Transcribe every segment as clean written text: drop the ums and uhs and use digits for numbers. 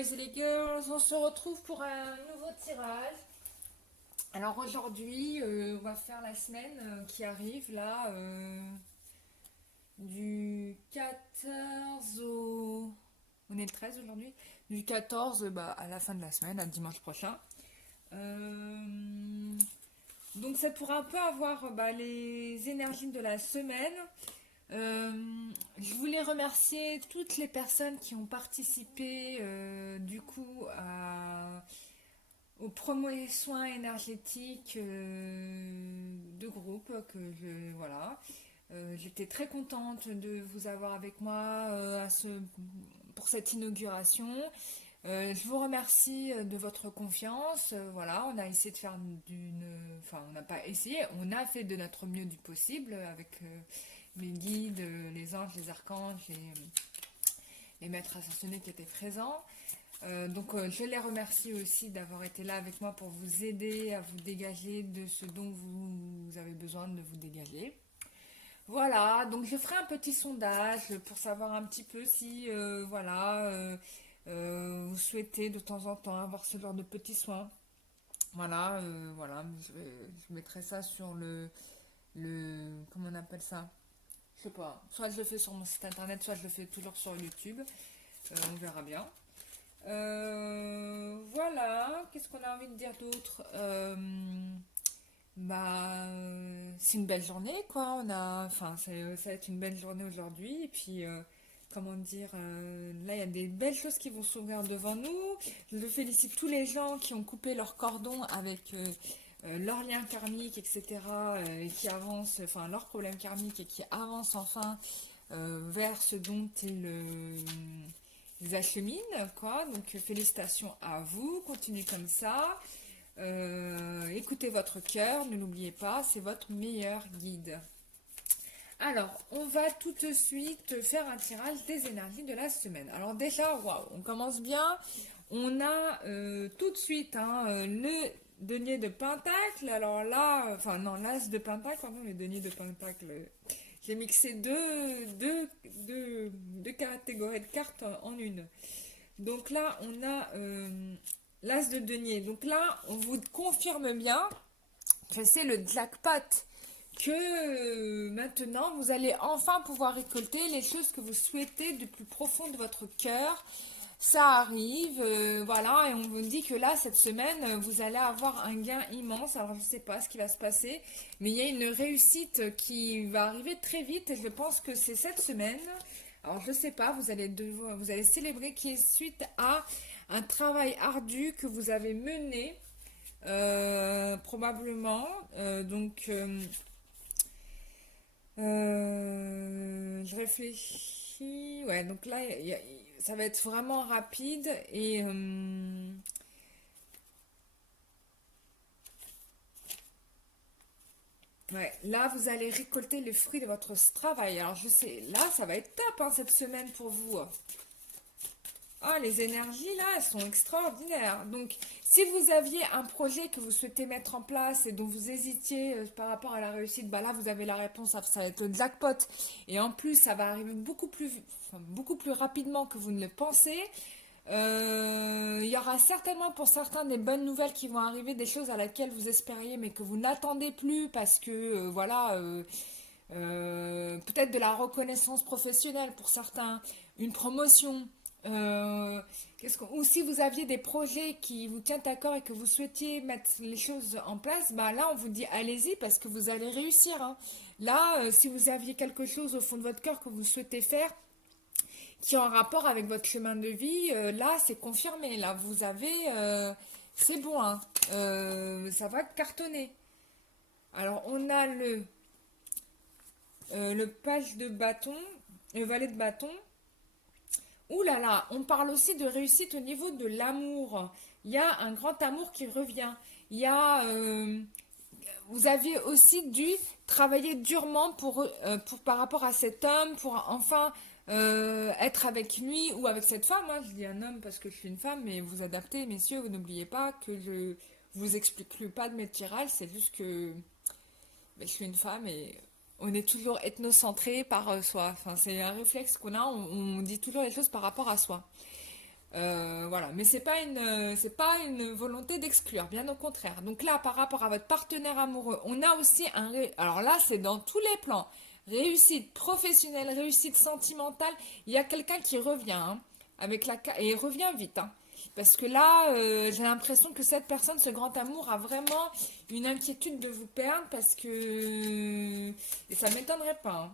boys et les girls, on se retrouve pour un nouveau tirage. Alors aujourd'hui, on va faire la semaine qui arrive là, du 14 au... On est le 13 aujourd'hui. Du 14 à la fin de la semaine, à dimanche prochain. Donc c'est pour un peu avoir les énergies de la semaine. Euh, je voulais remercier toutes les personnes qui ont participé du coup aux premiers soins énergétiques de groupe voilà. J'étais très contente de vous avoir avec moi pour cette inauguration. Je vous remercie de votre confiance. Voilà, on a essayé de faire enfin, on n'a pas essayé, on a fait de notre mieux du possible avec mes guides, les anges, les archanges et les maîtres ascensionnés qui étaient présents. Je les remercie aussi d'avoir été là avec moi pour vous aider à vous dégager de ce dont vous avez besoin de vous dégager. Voilà, donc je ferai un petit sondage pour savoir un petit peu si vous souhaitez de temps en temps avoir ce genre de petits soins. Voilà, je mettrai ça sur comment on appelle ça? Je sais pas, soit je le fais sur mon site internet, soit je le fais toujours sur YouTube. On verra bien. Voilà, qu'est-ce qu'on a envie de dire d'autre? C'est une belle journée, quoi. Ça va être une belle journée aujourd'hui. Et puis, comment dire, là, il y a des belles choses qui vont s'ouvrir devant nous. Je félicite tous les gens qui ont coupé leur cordon avec leurs liens karmiques, etc. Et qui avancent, enfin, leurs problèmes karmiques et qui avancent enfin vers ce dont ils acheminent, quoi. Donc, félicitations à vous. Continuez comme ça. Écoutez votre cœur, ne l'oubliez pas, c'est votre meilleur guide. Alors, on va tout de suite faire un tirage des énergies de la semaine. Alors déjà, waouh, on commence bien. On a tout de suite le denier de pentacle. Alors là, enfin non, l'as de pentacle, pardon, le denier de pentacle. J'ai mixé deux catégories de cartes en une. Donc là, on a l'as de denier. Donc là, on vous confirme bien que c'est le jackpot. Que maintenant, vous allez enfin pouvoir récolter les choses que vous souhaitez du plus profond de votre cœur. Ça arrive, voilà, et on vous dit que là, cette semaine, vous allez avoir un gain immense. Alors, je ne sais pas ce qui va se passer, mais il y a une réussite qui va arriver très vite, et je pense que c'est cette semaine. Alors, je ne sais pas, vous allez célébrer qui est suite à un travail ardu que vous avez mené, probablement. Je réfléchis. Ouais, donc là, ça va être vraiment rapide et ouais, là, vous allez récolter les fruits de votre travail. Alors, je sais, là, ça va être top cette semaine pour vous. Ah, les énergies, là, elles sont extraordinaires. Donc, si vous aviez un projet que vous souhaitez mettre en place et dont vous hésitiez par rapport à la réussite, là, vous avez la réponse, ça va être le jackpot. Et en plus, ça va arriver beaucoup plus rapidement que vous ne le pensez. Il y aura certainement pour certains des bonnes nouvelles qui vont arriver, des choses à laquelle vous espériez mais que vous n'attendez plus parce que, peut-être de la reconnaissance professionnelle pour certains, une promotion. Euh, ou si vous aviez des projets qui vous tiennent à cœur et que vous souhaitiez mettre les choses en place, là on vous dit allez-y parce que vous allez réussir. Hein. Là, si vous aviez quelque chose au fond de votre cœur que vous souhaitez faire, qui est en rapport avec votre chemin de vie, là c'est confirmé. Là vous avez, c'est bon, hein. Ça va cartonner. Alors on a le page de bâton, le valet de bâton. Ouh là là, on parle aussi de réussite au niveau de l'amour. Il y a un grand amour qui revient. Il y a, vous aviez aussi dû travailler durement par rapport à cet homme, pour enfin être avec lui ou avec cette femme. Hein. Je dis un homme parce que je suis une femme, mais vous adaptez, messieurs, vous n'oubliez pas que je vous explique plus pas de mes tirages, c'est juste que je suis une femme et on est toujours ethnocentré par soi. Enfin, c'est un réflexe qu'on a, on dit toujours les choses par rapport à soi. Voilà, mais c'est pas une volonté d'exclure, bien au contraire. Donc là, par rapport à votre partenaire amoureux, on a aussi alors là, c'est dans tous les plans. Réussite professionnelle, réussite sentimentale. Il y a quelqu'un qui revient, hein, et il revient vite, hein. Parce que là, j'ai l'impression que cette personne, ce grand amour, a vraiment une inquiétude de vous perdre parce que... Et ça m'étonnerait pas, hein.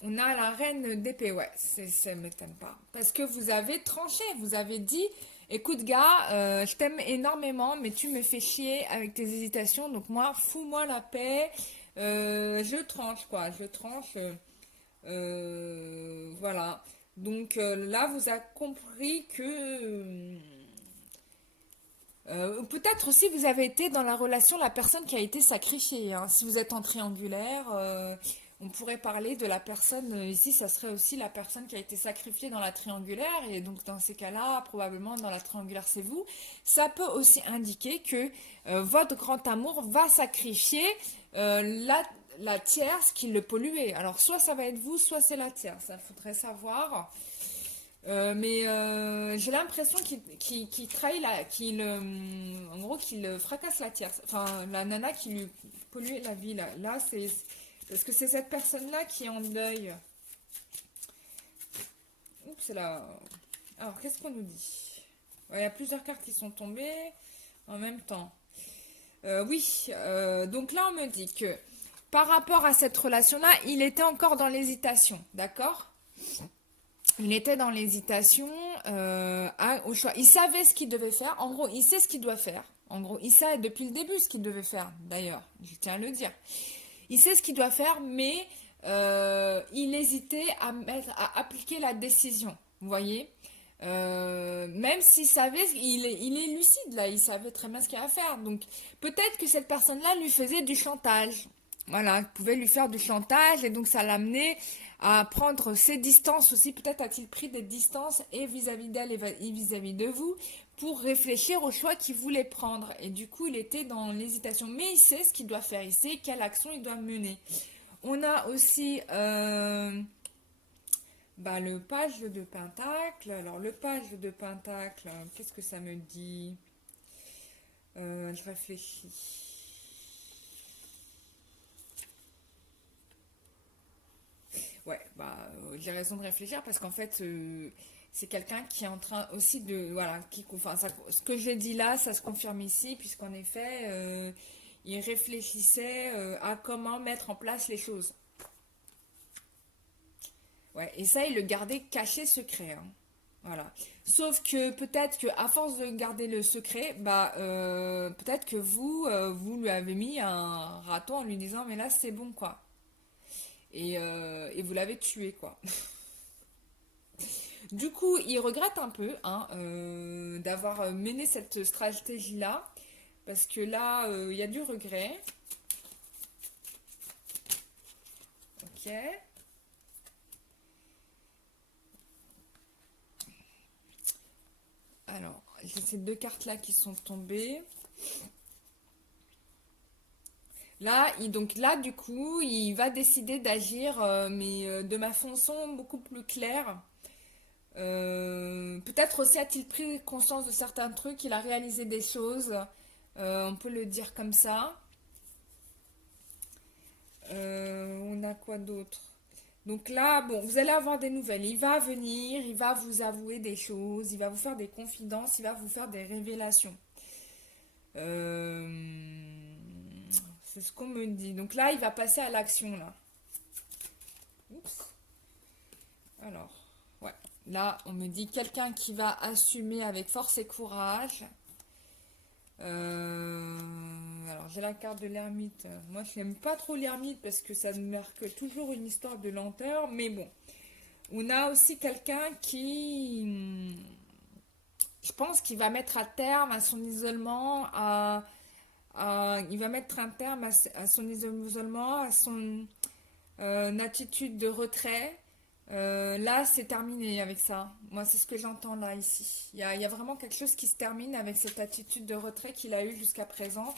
On a la reine d'épée, ouais, ça ne m'étonne pas. Parce que vous avez tranché, vous avez dit, écoute gars, je t'aime énormément, mais tu me fais chier avec tes hésitations, donc moi, fous-moi la paix, je tranche, quoi, je tranche, voilà. Donc là, vous avez compris que... peut-être aussi vous avez été dans la relation la personne qui a été sacrifiée, hein. Si vous êtes en triangulaire, on pourrait parler de la personne, ici ça serait aussi la personne qui a été sacrifiée dans la triangulaire, et donc dans ces cas-là, probablement dans la triangulaire c'est vous. Ça peut aussi indiquer que votre grand amour va sacrifier la tierce qui le polluait. Alors soit ça va être vous, soit c'est la tierce, ça faudrait savoir. Mais j'ai l'impression qu'il trahit en gros, qu'il fracasse la tierce. Enfin, la nana qui lui pollue la vie, là. Là, c'est... Parce que c'est cette personne-là qui est en deuil. Oups, là. Alors, qu'est-ce qu'on nous dit? Ouais, il y a plusieurs cartes qui sont tombées en même temps. Oui, donc là, on me dit que par rapport à cette relation-là, il était encore dans l'hésitation, d'accord? Il était dans l'hésitation au choix. Il savait ce qu'il devait faire. En gros, il sait ce qu'il doit faire. En gros, il sait depuis le début ce qu'il devait faire. D'ailleurs, je tiens à le dire. Il sait ce qu'il doit faire, mais il hésitait à appliquer la décision. Vous voyez. Même s'il savait, il est lucide là. Il savait très bien ce qu'il y a à faire. Donc, peut-être que cette personne-là lui faisait du chantage. Voilà, il pouvait lui faire du chantage et donc ça l'amenait à prendre ses distances aussi. Peut-être a-t-il pris des distances et vis-à-vis d'elle et vis-à-vis de vous pour réfléchir au choix qu'il voulait prendre. Et du coup, il était dans l'hésitation. Mais il sait ce qu'il doit faire, il sait quelle action il doit mener. On a aussi le page de Pentacle. Alors, le page de Pentacle, qu'est-ce que ça me dit? Je réfléchis. Ouais, j'ai raison de réfléchir parce qu'en fait, c'est quelqu'un qui est en train aussi de, voilà, enfin, ce que j'ai dit là, ça se confirme ici, puisqu'en effet, il réfléchissait à comment mettre en place les choses. Ouais, et ça, il le gardait caché secret, hein. Voilà. Sauf que peut-être que à force de garder le secret, peut-être que vous lui avez mis un râteau en lui disant, mais là, c'est bon, quoi. Et vous l'avez tué, quoi. Du coup, il regrette un peu, hein, d'avoir mené cette stratégie-là, parce que là, il y a du regret. Ok. Alors, j'ai ces deux cartes-là qui sont tombées. Là, donc là, du coup, il va décider d'agir, mais de ma façon beaucoup plus claire. Peut-être aussi a-t-il pris conscience de certains trucs, il a réalisé des choses, on peut le dire comme ça. On a quoi d'autre? Donc là, bon, vous allez avoir des nouvelles. Il va venir, il va vous avouer des choses, il va vous faire des confidences, il va vous faire des révélations. C'est ce qu'on me dit. Donc là, il va passer à l'action, là. Oups. Alors, ouais. Là, on me dit quelqu'un qui va assumer avec force et courage. Alors, j'ai la carte de l'ermite. Moi, je n'aime pas trop l'ermite parce que ça me marque toujours une histoire de lenteur. Mais bon, on a aussi quelqu'un qui, je pense qu'il va mettre un terme à son isolement, il va mettre un terme à son isolement, à son attitude de retrait. Là, c'est terminé avec ça. Moi, c'est ce que j'entends là, ici. Il y a vraiment quelque chose qui se termine avec cette attitude de retrait qu'il a eu jusqu'à présent.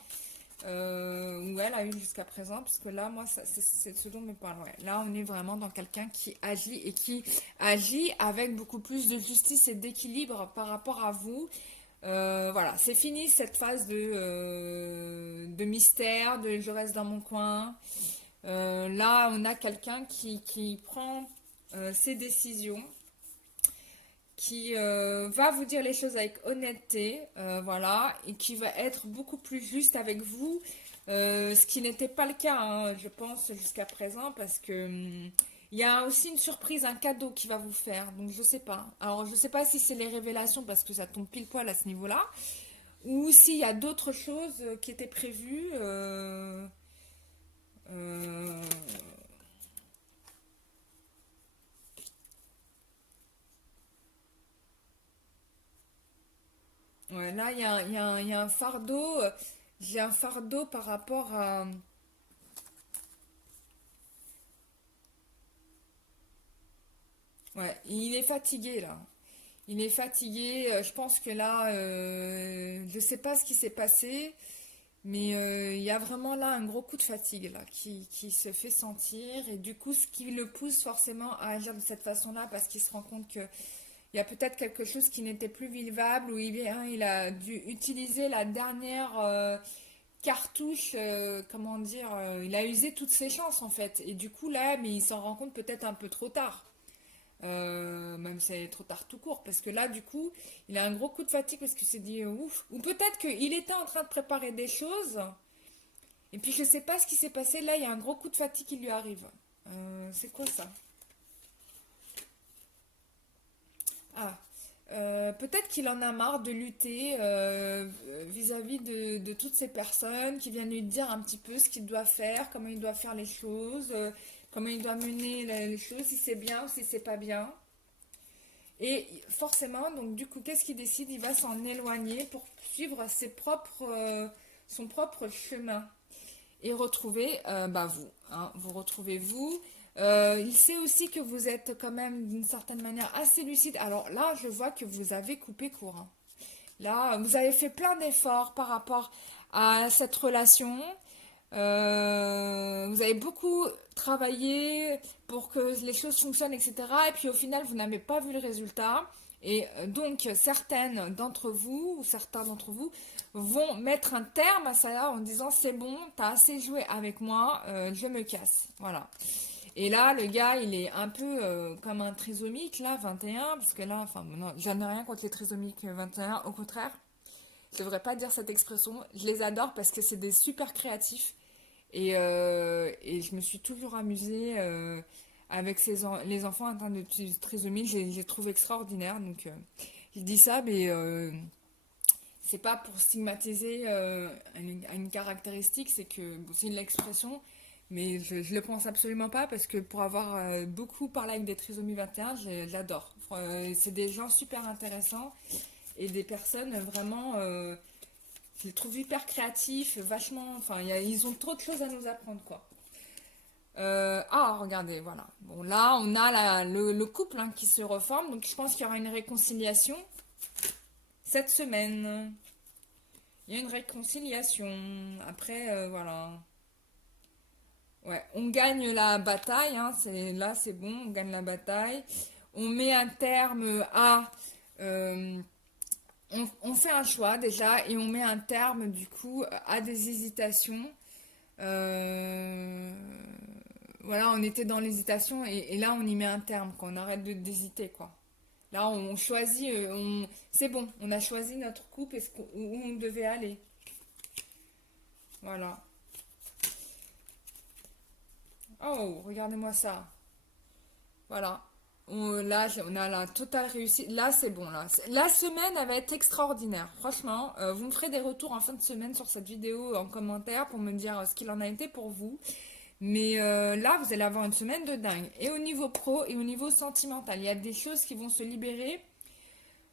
ou elle a eu jusqu'à présent, parce que là, moi, c'est ce dont me parle. Ouais. Là, on est vraiment dans quelqu'un qui agit et qui agit avec beaucoup plus de justice et d'équilibre par rapport à vous. Voilà, c'est fini cette phase de mystère, de je reste dans mon coin. Là, on a quelqu'un qui prend ses décisions, qui va vous dire les choses avec honnêteté, voilà, et qui va être beaucoup plus juste avec vous, ce qui n'était pas le cas, hein, je pense, jusqu'à présent, parce que il y a aussi une surprise, un cadeau qui va vous faire, donc je sais pas. Alors je sais pas si c'est les révélations, parce que ça tombe pile poil à ce niveau-là, ou s'il y a d'autres choses qui étaient prévues. Euh, ouais, là, il y a un fardeau. J'ai un fardeau par rapport à. Ouais, il est fatigué là. Il est fatigué. Je pense que là, je sais pas ce qui s'est passé, mais il y a vraiment là un gros coup de fatigue là qui se fait sentir. Et du coup, ce qui le pousse forcément à agir de cette façon-là, parce qu'il se rend compte que il y a peut-être quelque chose qui n'était plus vivable, ou il a dû utiliser la dernière cartouche, comment dire, il a usé toutes ses chances en fait. Et du coup là, mais il s'en rend compte peut-être un peu trop tard. Même c'est trop tard tout court, parce que là du coup il a un gros coup de fatigue parce qu'il s'est dit ouf, ou peut-être qu'il était en train de préparer des choses et puis je sais pas ce qui s'est passé, là il y a un gros coup de fatigue qui lui arrive. C'est quoi ça? Ah, peut-être qu'il en a marre de lutter vis-à-vis de toutes ces personnes qui viennent lui dire un petit peu ce qu'il doit faire, comment il doit faire les choses, comment il doit mener les choses, si c'est bien ou si c'est pas bien. Et forcément, donc du coup, qu'est-ce qu'il décide? Il va s'en éloigner pour suivre son propre chemin et retrouver bah, vous. Hein, vous retrouvez vous. Il sait aussi que vous êtes quand même d'une certaine manière assez lucide. Alors là, je vois que vous avez coupé court. Hein. Là, vous avez fait plein d'efforts par rapport à cette relation. Vous avez beaucoup travaillé pour que les choses fonctionnent, etc. Et puis au final, vous n'avez pas vu le résultat. Et donc, certaines d'entre vous, ou certains d'entre vous, vont mettre un terme à ça en disant c'est bon, t'as assez joué avec moi, je me casse. Voilà. Et là, le gars, il est un peu comme un trisomique, là, 21, parce que là, enfin, non, j'en ai rien contre les trisomiques 21, au contraire. Je devrais pas dire cette expression. Je les adore parce que c'est des super créatifs. Et je me suis toujours amusée avec les enfants atteints de trisomie. Je les trouve extraordinaires. Donc, je dis ça, mais c'est pas pour stigmatiser une caractéristique. C'est que bon, c'est une expression, mais je le pense absolument pas parce que pour avoir beaucoup parlé avec des trisomies 21, j'adore. C'est des gens super intéressants et des personnes vraiment. Je les trouve hyper créatifs, vachement. Enfin, ils ont trop de choses à nous apprendre, quoi. Regardez, voilà. Bon, là, on a le couple hein, qui se reforme, donc je pense qu'il y aura une réconciliation cette semaine. Il y a une réconciliation. Après, voilà. Ouais, on gagne la bataille, hein, là, c'est bon, on gagne la bataille. On met un terme à. On fait un choix déjà et on met un terme du coup à des hésitations. Euh, voilà, on était dans l'hésitation et là on y met un terme, quoi. On arrête d'hésiter, quoi. Là on choisit, c'est bon, on a choisi notre couple et où on devait aller. Voilà. Oh, regardez-moi ça. Voilà. Là, on a la totale réussite. Là, c'est bon. Là. La semaine, elle va être extraordinaire. Franchement, vous me ferez des retours en fin de semaine sur cette vidéo en commentaire pour me dire ce qu'il en a été pour vous. Mais là, vous allez avoir une semaine de dingue. Et au niveau pro et au niveau sentimental, il y a des choses qui vont se libérer.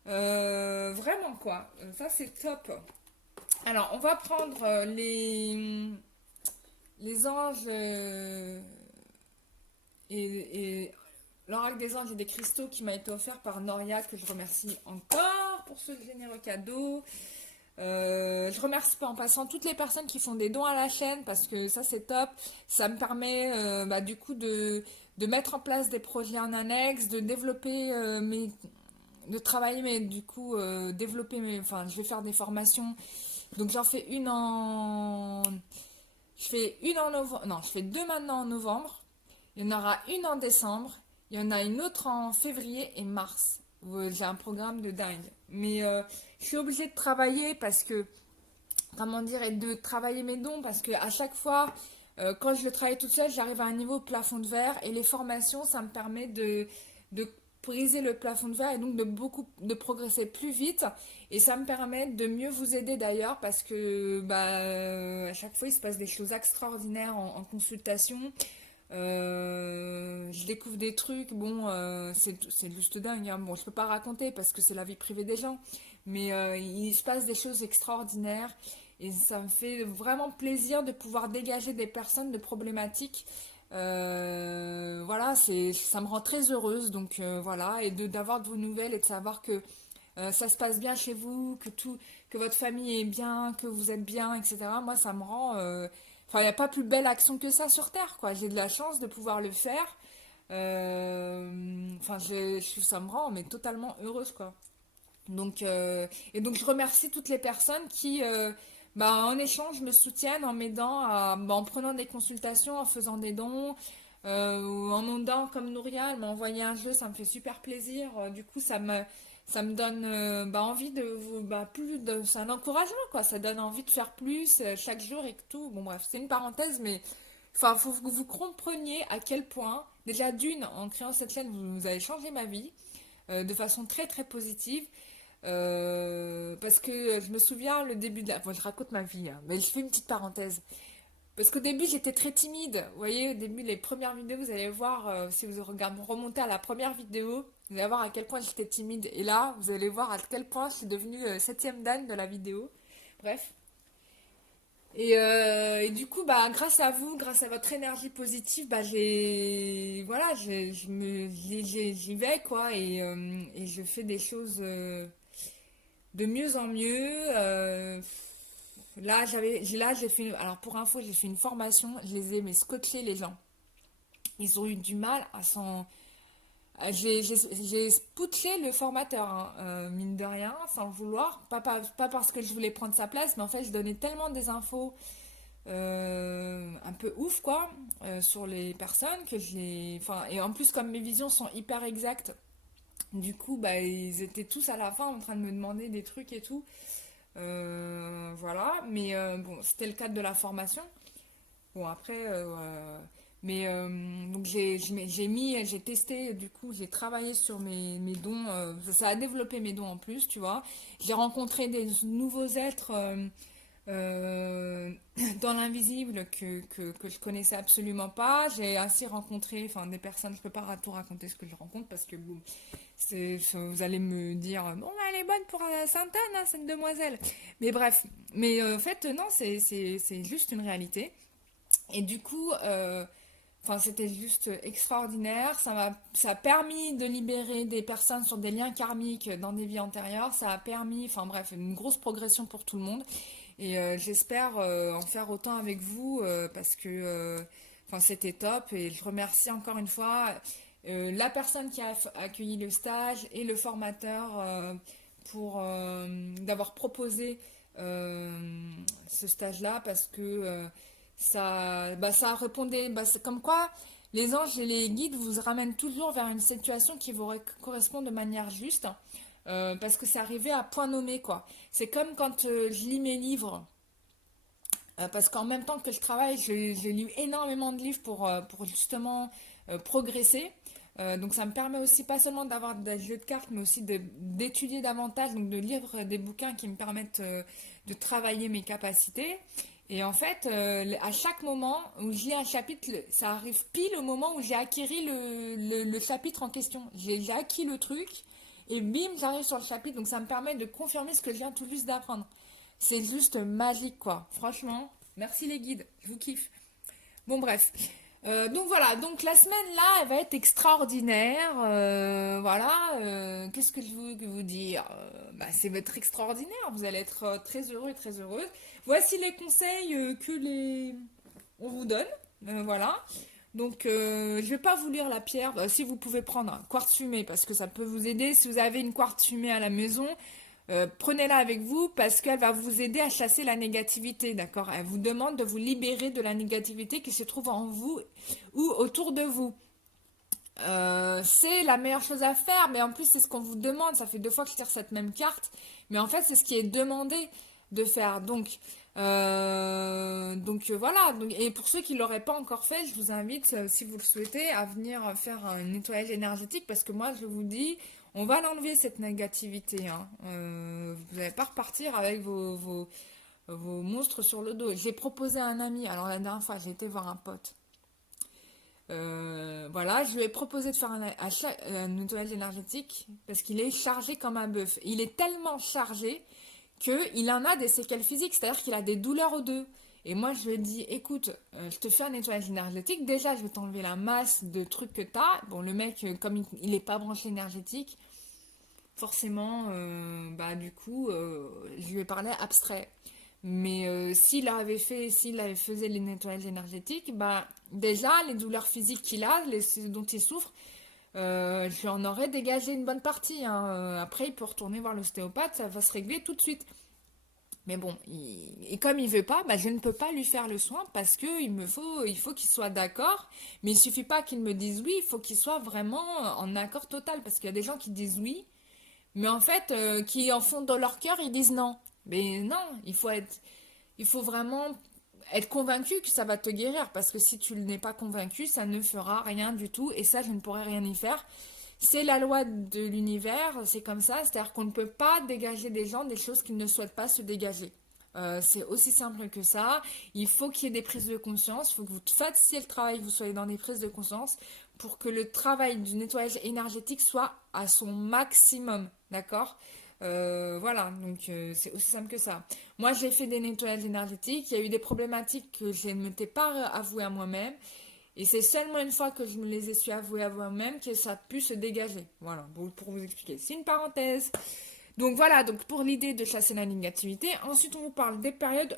Vraiment, quoi. Ça, c'est top. Alors, on va prendre les anges et l'oracle des anges et des cristaux qui m'a été offert par Noria, que je remercie encore pour ce généreux cadeau. Je remercie en passant toutes les personnes qui font des dons à la chaîne parce que ça c'est top. Ça me permet du coup de mettre en place des projets en annexe, de développer de travailler, mais du coup développer enfin je vais faire des formations. Donc j'en fais une en je fais une en novembre, non, je fais deux maintenant en novembre. Il y en aura une en décembre. Il y en a une autre en février et mars. J'ai un programme de dingue. Mais je suis obligée de travailler parce que, comment dire, et de travailler mes dons parce que à chaque fois, quand je le travaille toute seule, j'arrive à un niveau plafond de verre et les formations, ça me permet de briser le plafond de verre et donc de progresser plus vite et ça me permet de mieux vous aider d'ailleurs parce que à chaque fois il se passe des choses extraordinaires en consultation. Je découvre des trucs, bon, c'est juste dingue, hein. Bon, je peux pas raconter parce que c'est la vie privée des gens, mais il se passe des choses extraordinaires et ça me fait vraiment plaisir de pouvoir dégager des personnes de problématiques. Voilà, ça me rend très heureuse, donc voilà, et d'avoir de vos nouvelles et de savoir que ça se passe bien chez vous, que votre famille est bien, que vous êtes bien, etc. Moi, ça me rend. Enfin, il n'y a pas plus belle action que ça sur Terre, quoi. J'ai de la chance de pouvoir le faire. Enfin, ça me rend mais totalement heureuse, quoi. Donc, je remercie toutes les personnes qui, en échange, me soutiennent en m'aidant, en prenant des consultations, en faisant des dons, ou en m'aidant comme Nouria, elle m'a envoyé un jeu, ça me fait super plaisir. Du coup, ça me donne envie de vous, c'est un encouragement, quoi. Ça donne envie de faire plus chaque jour et que tout. Bon, bref, c'est une parenthèse, mais enfin, faut que vous compreniez à quel point, déjà d'une, en créant cette chaîne, vous avez changé ma vie de façon très très positive. Parce que je me souviens le début de la... Bon, je raconte ma vie, hein, mais je fais une petite parenthèse. Parce qu'au début, j'étais très timide. Vous voyez, au début, les premières vidéos, vous allez voir, si vous remontez à la première vidéo, vous allez voir à quel point j'étais timide. Et là, vous allez voir à quel point je suis devenue septième dan de la vidéo. Bref. Et du coup, grâce à vous, grâce à votre énergie positive, voilà, j'y vais, quoi. Et je fais des choses de mieux en mieux. Là, j'ai fait, alors pour info, j'ai fait une formation, je les ai mais scotchés les gens. Ils ont eu du mal à s'en. J'ai spoutché le formateur, hein, mine de rien, sans le vouloir. Pas parce que je voulais prendre sa place, mais en fait, je donnais tellement des infos un peu ouf, quoi, sur les personnes que j'ai. Enfin, et en plus, comme mes visions sont hyper exactes, du coup, ils étaient tous à la fin en train de me demander des trucs et tout. Voilà, mais bon, c'était le cadre de la formation. Bon, après, donc j'ai testé, du coup, j'ai travaillé sur mes dons. Ça a développé mes dons en plus, tu vois. J'ai rencontré des nouveaux êtres euh, dans l'invisible que je connaissais absolument pas. J'ai ainsi rencontré, enfin, des personnes, je peux pas tout raconter ce que je rencontre parce que bon, vous allez me dire, bon, elle est bonne pour Sainte-Anne, hein, cette demoiselle. Mais bref, mais en fait, non, c'est juste une réalité. Et du coup, enfin, c'était juste extraordinaire. Ça a permis de libérer des personnes sur des liens karmiques dans des vies antérieures. Ça a permis, enfin bref, une grosse progression pour tout le monde. Et j'espère en faire autant avec vous parce que enfin, c'était top. Et je remercie encore une fois la personne qui a accueilli le stage et le formateur pour d'avoir proposé ce stage-là parce que ça répondait, c'est comme quoi les anges et les guides vous ramènent toujours vers une situation qui vous correspond de manière juste, parce que c'est arrivé à point nommé, quoi. C'est comme quand je lis mes livres, parce qu'en même temps que je travaille, j'ai lu énormément de livres pour justement progresser. Donc ça me permet aussi pas seulement d'avoir des jeux de cartes, mais aussi d'étudier davantage, donc de lire des bouquins qui me permettent de travailler mes capacités. Et en fait, à chaque moment où je lis un chapitre, ça arrive pile au moment où j'ai acquis le chapitre en question. J'ai acquis le truc et bim, j'arrive sur le chapitre. Donc ça me permet de confirmer ce que je viens tout juste d'apprendre. C'est juste magique, quoi. Franchement, merci les guides, je vous kiffe. Bon, bref. Donc voilà, donc la semaine là, elle va être extraordinaire. Voilà, qu'est-ce que je veux vous dire? Ça va être extraordinaire. Vous allez être très heureux et très heureuse. Voici les conseils on vous donne. Voilà. Donc je vais pas vous lire la pierre. Si vous pouvez prendre un quartz fumé parce que ça peut vous aider. Si vous avez une quartz fumée à la maison, prenez-la avec vous parce qu'elle va vous aider à chasser la négativité, d'accord? Elle vous demande de vous libérer de la négativité qui se trouve en vous ou autour de vous. C'est la meilleure chose à faire, mais en plus c'est ce qu'on vous demande. Ça fait 2 fois que je tire cette même carte, mais en fait c'est ce qui est demandé de faire. Voilà. Et pour ceux qui ne l'auraient pas encore fait, je vous invite, si vous le souhaitez, à venir faire un nettoyage énergétique parce que moi je vous dis, on va l'enlever cette négativité, hein. Vous n'allez pas repartir avec vos monstres sur le dos. J'ai proposé à un ami, alors la dernière fois j'ai été voir un pote. Voilà, je lui ai proposé de faire un nettoyage énergétique parce qu'il est chargé comme un bœuf. Il est tellement chargé qu'il en a des séquelles physiques, c'est-à-dire qu'il a des douleurs aux deux. Et moi, je lui ai dit, écoute, je te fais un nettoyage énergétique. Déjà, je vais t'enlever la masse de trucs que tu as. Bon, le mec, comme il n'est pas branché énergétique, forcément, du coup, je lui ai parlé abstrait. Mais s'il avait faisait les nettoyages énergétiques, déjà, les douleurs physiques qu'il a, dont il souffre, je lui en aurais dégagé une bonne partie, hein. Après, il peut retourner voir l'ostéopathe, ça va se régler tout de suite. Mais bon, et comme il veut pas, je ne peux pas lui faire le soin parce que il faut qu'il soit d'accord. Mais il suffit pas qu'il me dise oui, il faut qu'il soit vraiment en accord total parce qu'il y a des gens qui disent oui, mais en fait, qui en fond dans leur cœur, ils disent non. Mais non, il faut vraiment être convaincu que ça va te guérir parce que si tu n'es pas convaincu, ça ne fera rien du tout et ça, je ne pourrai rien y faire. C'est la loi de l'univers, c'est comme ça, c'est-à-dire qu'on ne peut pas dégager des gens des choses qu'ils ne souhaitent pas se dégager. C'est aussi simple que ça. Il faut qu'il y ait des prises de conscience. Il faut que vous fassiez le travail, que vous soyez dans des prises de conscience pour que le travail du nettoyage énergétique soit à son maximum. D'accord? Voilà, donc c'est aussi simple que ça. Moi, j'ai fait des nettoyages énergétiques. Il y a eu des problématiques que je ne m'étais pas avouées à moi-même. Et c'est seulement une fois que je me les ai su avouer à moi-même que ça a pu se dégager. Voilà, pour vous expliquer. C'est une parenthèse. Donc voilà, donc pour l'idée de chasser la négativité. Ensuite, on vous parle des périodes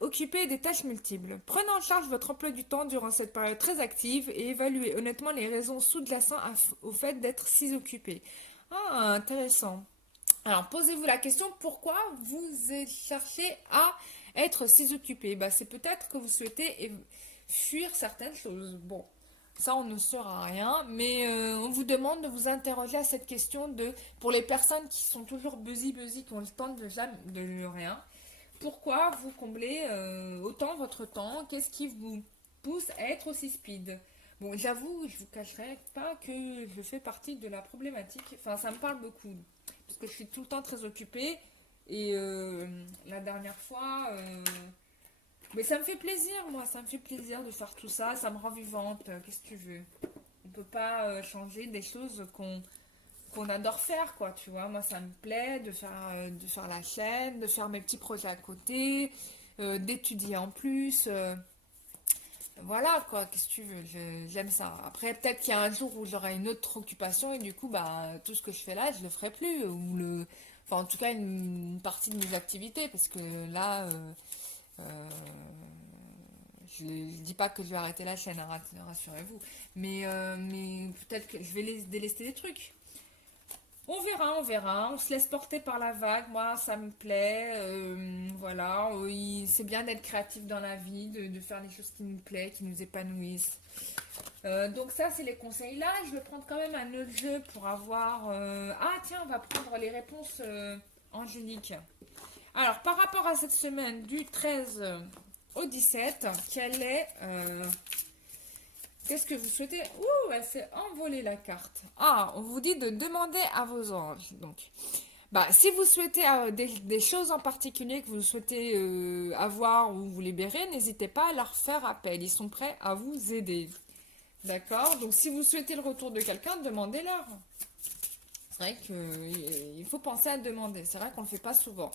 occupées et des tâches multiples. Prenez en charge votre emploi du temps durant cette période très active et évaluez honnêtement les raisons sous-jacentes au fait d'être si occupé. Ah, intéressant. Alors, posez-vous la question, pourquoi vous cherchez à être si occupé? C'est peut-être que vous souhaitez fuir certaines choses. Bon, ça, on ne saura rien, mais on vous demande de vous interroger à cette question pour les personnes qui sont toujours busy, qui ont le temps de rien, pourquoi vous comblez autant votre temps? Qu'est-ce qui vous pousse à être aussi speed? Bon, j'avoue, je vous cacherai pas que je fais partie de la problématique. Enfin, ça me parle beaucoup parce que je suis tout le temps très occupée et la dernière fois, mais ça me fait plaisir, moi, ça me fait plaisir de faire tout ça. Ça me rend vivante. Qu'est-ce que tu veux? On peut pas changer des choses qu'on adore faire, quoi, tu vois. Moi, ça me plaît de faire la chaîne, de faire mes petits projets à côté, d'étudier en plus. Voilà, quoi, qu'est-ce que tu veux, j'aime ça. Après, peut-être qu'il y a un jour où j'aurai une autre occupation et du coup, tout ce que je fais là, je le ferai plus. Enfin, en tout cas, une partie de mes activités, parce que là, euh, je ne dis pas que je vais arrêter la chaîne, hein, rassurez-vous. Mais peut-être que je vais délester des trucs. On verra, on verra. On se laisse porter par la vague. Moi, ça me plaît. Voilà. Oui, c'est bien d'être créatif dans la vie, de faire des choses qui nous plaisent, qui nous épanouissent. Donc ça, c'est les conseils là. Je vais prendre quand même un autre jeu pour avoir... Ah, tiens, on va prendre les réponses angéliques. Alors, par rapport à cette semaine du 13 au 17, quelle est... Qu'est-ce que vous souhaitez? Ouh, elle s'est envolée la carte. Ah, on vous dit de demander à vos anges. Donc, si vous souhaitez des choses en particulier que vous souhaitez avoir ou vous libérer, n'hésitez pas à leur faire appel. Ils sont prêts à vous aider. D'accord? Donc, si vous souhaitez le retour de quelqu'un, demandez-leur. C'est vrai qu'il faut penser à demander. C'est vrai qu'on ne le fait pas souvent.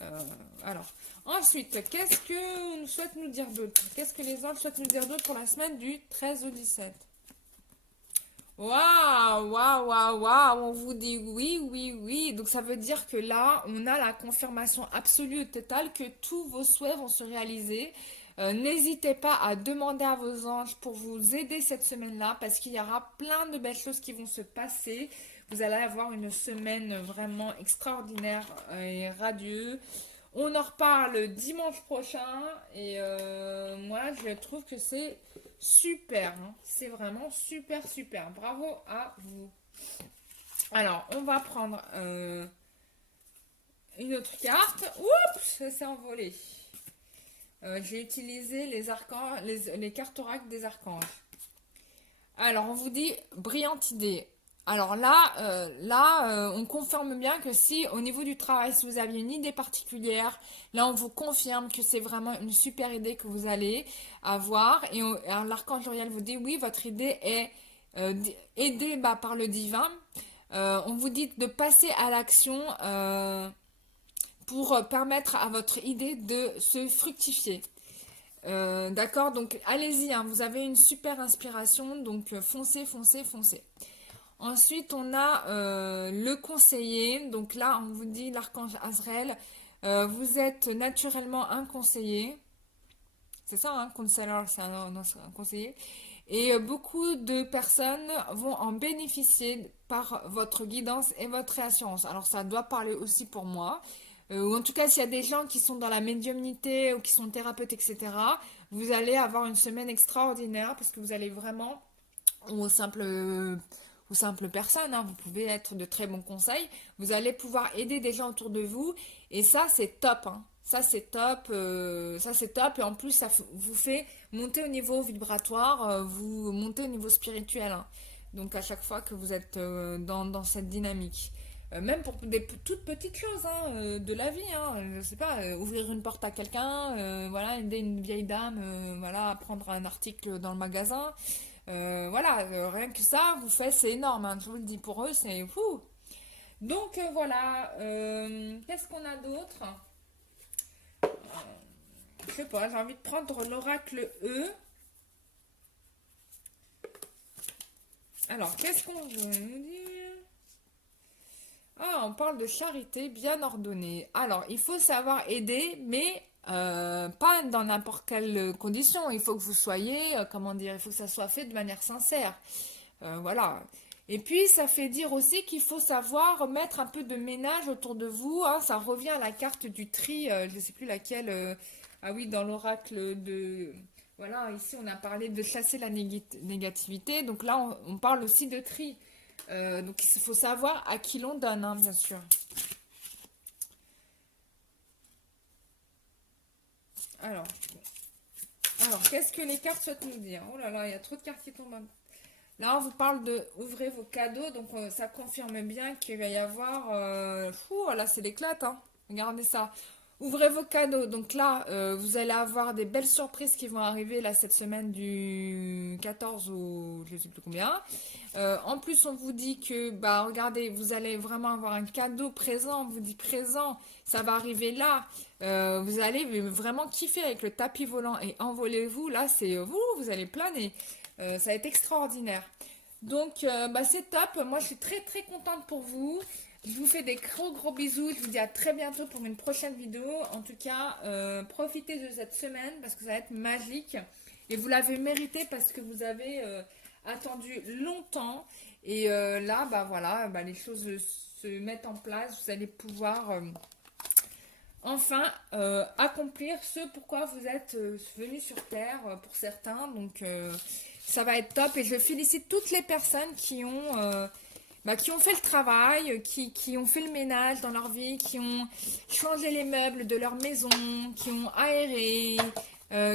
Euh, alors, ensuite, qu'est-ce que nous souhaite nous dire d'autre? Qu'est-ce que les anges souhaitent nous dire d'autre pour la semaine du 13 au 17? Waouh, waouh, waouh, waouh, on vous dit oui, oui, oui. Donc ça veut dire que là, on a la confirmation absolue et totale que tous vos souhaits vont se réaliser. N'hésitez pas à demander à vos anges pour vous aider cette semaine-là parce qu'il y aura plein de belles choses qui vont se passer. Vous allez avoir une semaine vraiment extraordinaire et radieuse. On en reparle dimanche prochain et moi je trouve que c'est super, hein. C'est vraiment super, super. Bravo à vous. Alors, on va prendre une autre carte. Oups, ça s'est envolé. J'ai utilisé les cartes oracles des archanges. Alors, on vous dit brillante idée. Alors là, on confirme bien que si au niveau du travail, si vous aviez une idée particulière, là, on vous confirme que c'est vraiment une super idée que vous allez avoir. Et l'archange Uriel vous dit, oui, votre idée est aidée par le divin. On vous dit de passer à l'action pour permettre à votre idée de se fructifier. D'accord, donc allez-y, hein, vous avez une super inspiration, donc foncez, foncez, foncez. Ensuite, on a le conseiller. Donc là, on vous dit, l'archange Azrael, vous êtes naturellement un conseiller. C'est ça, un counselor, c'est un conseiller. Et beaucoup de personnes vont en bénéficier par votre guidance et votre réassurance. Alors ça doit parler aussi pour moi. Ou en tout cas, s'il y a des gens qui sont dans la médiumnité ou qui sont thérapeutes, etc., vous allez avoir une semaine extraordinaire parce que vous allez vraiment, aux simples personnes, hein, vous pouvez être de très bons conseils. Vous allez pouvoir aider des gens autour de vous. Et ça, c'est top, hein. Ça, c'est top. Ça, c'est top. Et en plus, vous fait monter au niveau vibratoire, vous montez au niveau spirituel, hein. Donc, à chaque fois que vous êtes dans cette dynamique. Même pour des toutes petites choses, hein, de la vie, hein. Je sais pas, ouvrir une porte à quelqu'un, voilà, aider une vieille dame, voilà, à prendre un article dans le magasin. Voilà, rien que ça, vous faites, c'est énorme, hein, je vous le dis, pour eux, c'est fou. Donc voilà, qu'est-ce qu'on a d'autre? Je sais pas, j'ai envie de prendre l'oracle E. Alors, qu'est-ce qu'on veut nous dire? Ah, on parle de charité bien ordonnée. Alors, il faut savoir aider, mais pas dans n'importe quelle condition. Il faut que vous soyez, comment dire, il faut que ça soit fait de manière sincère. Voilà. Et puis, ça fait dire aussi qu'il faut savoir mettre un peu de ménage autour de vous, hein. Ça revient à la carte du tri, je ne sais plus laquelle. Ah oui, dans l'oracle de... Voilà, ici, on a parlé de chasser la négativité. Donc là, on parle aussi de tri. Donc, il faut savoir à qui l'on donne, hein, bien sûr. Alors, qu'est-ce que les cartes souhaitent nous dire? Oh là là, il y a trop de cartes qui tombent. Là, on vous parle de ouvrez vos cadeaux, donc ça confirme bien qu'il va y avoir... là, c'est l'éclate, hein. Regardez ça. Ouvrez vos cadeaux. Donc là, vous allez avoir des belles surprises qui vont arriver là cette semaine du 14 au je ne sais plus combien. En plus, on vous dit que, bah, regardez, vous allez vraiment avoir un cadeau présent. On vous dit présent, ça va arriver là. Vous allez vraiment kiffer avec le tapis volant et envolez-vous. Là, c'est vous, vous allez planer. Ça va être extraordinaire. Donc, bah, c'est top. Moi, je suis très très contente pour vous. Je vous fais des gros gros bisous. Je vous dis à très bientôt pour une prochaine vidéo. En tout cas, profitez de cette semaine parce que ça va être magique. Et vous l'avez mérité parce que vous avez attendu longtemps. Et là, bah voilà, bah, les choses se mettent en place. Vous allez pouvoir enfin accomplir ce pourquoi vous êtes venus sur Terre pour certains. Donc, ça va être top. Et je félicite toutes les personnes qui ont fait le travail, qui ont fait le ménage dans leur vie, qui ont changé les meubles de leur maison, qui ont aéré,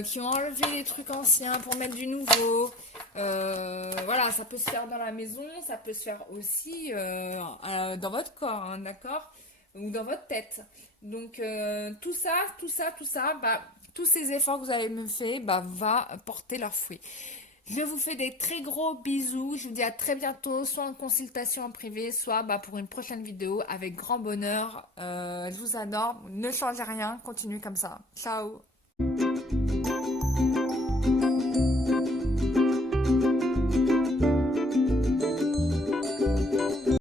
qui ont enlevé les trucs anciens pour mettre du nouveau. Voilà, ça peut se faire dans la maison, ça peut se faire aussi dans votre corps, hein, d'accord? Ou dans votre tête. Donc tout ça, bah, tous ces efforts que vous avez me fait, bah, va porter leurs fruits. Je vous fais des très gros bisous. Je vous dis à très bientôt, soit en consultation en privé, soit pour une prochaine vidéo avec grand bonheur. Je vous adore. Ne changez rien. Continuez comme ça. Ciao.